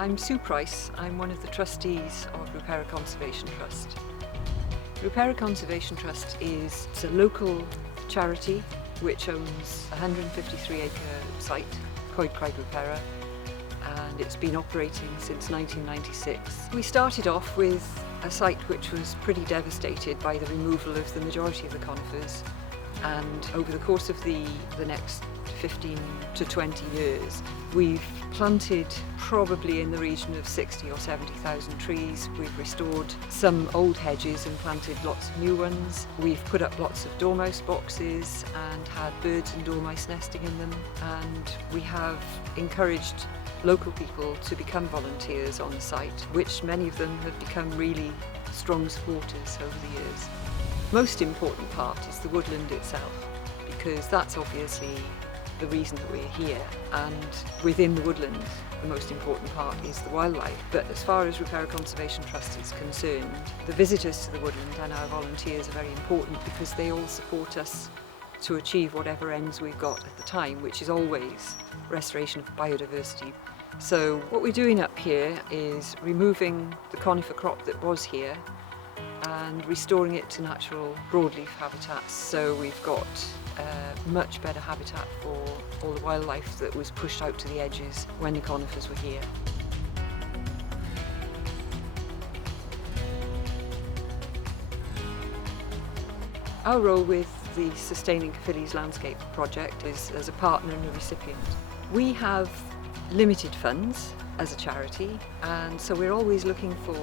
I'm Sue Price. I'm one of the trustees of Ruperra Conservation Trust. Ruperra Conservation Trust is a local charity which owns a 153-acre site, Caerphilly, Ruperra, and it's been operating since 1996. We started off with a site which was pretty devastated by the removal of the majority of the conifers, and over the course of the next 15 to 20 years, we've planted probably in the region of 60 or 70,000 trees. We've restored some old hedges and planted lots of new ones. We've put up lots of dormouse boxes and had birds and dormice nesting in them. And we have encouraged local people to become volunteers on the site, which many of them have become really strong supporters over the years. Most important part is the woodland itself, because that's obviously the reason that we're here, and within the woodland the most important part is the wildlife. But as far as Ruperra Conservation Trust is concerned, the visitors to the woodland and our volunteers are very important because they all support us to achieve whatever ends we've got at the time, which is always restoration of biodiversity. So what we're doing up here is removing the conifer crop that was here and restoring it to natural broadleaf habitats. So we've got much better habitat for all the wildlife that was pushed out to the edges when the conifers were here. Our role with the Sustaining Caerphilly's Landscape project is as a partner and a recipient. We have limited funds as a charity, and so we're always looking for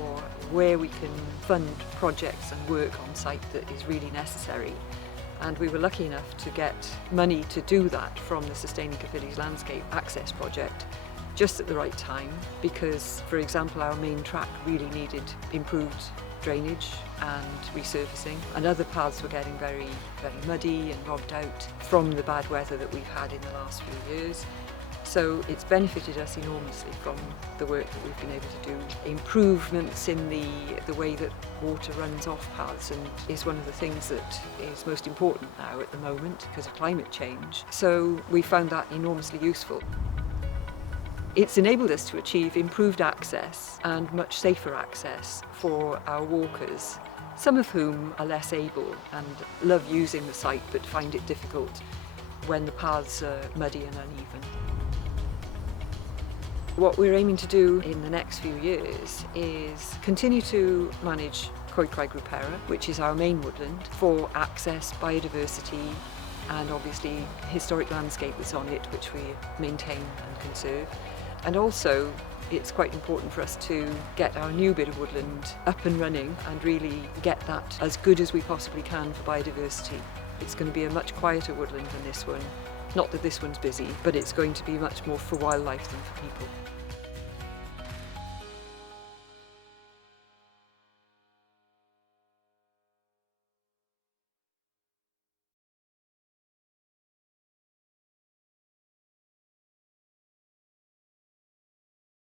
where we can fund projects and work on site that is really necessary. And we were lucky enough to get money to do that from the Sustaining Caerphilly's Landscape Access project just at the right time, because, for example, our main track really needed improved drainage and resurfacing, and other paths were getting very, very muddy and robbed out from the bad weather that we've had in the last few years. So it's benefited us enormously from the work that we've been able to do. Improvements in the way that water runs off paths and is one of the things that is most important now at the moment because of climate change. So we found that enormously useful. It's enabled us to achieve improved access and much safer access for our walkers, some of whom are less able and love using the site but find it difficult when the paths are muddy and uneven. What we're aiming to do in the next few years is continue to manage Caerphilly Ruperra, which is our main woodland, for access, biodiversity and obviously historic landscape that's on it, which we maintain and conserve. And also it's quite important for us to get our new bit of woodland up and running and really get that as good as we possibly can for biodiversity. It's going to be a much quieter woodland than this one. Not that this one's busy, but it's going to be much more for wildlife than for people.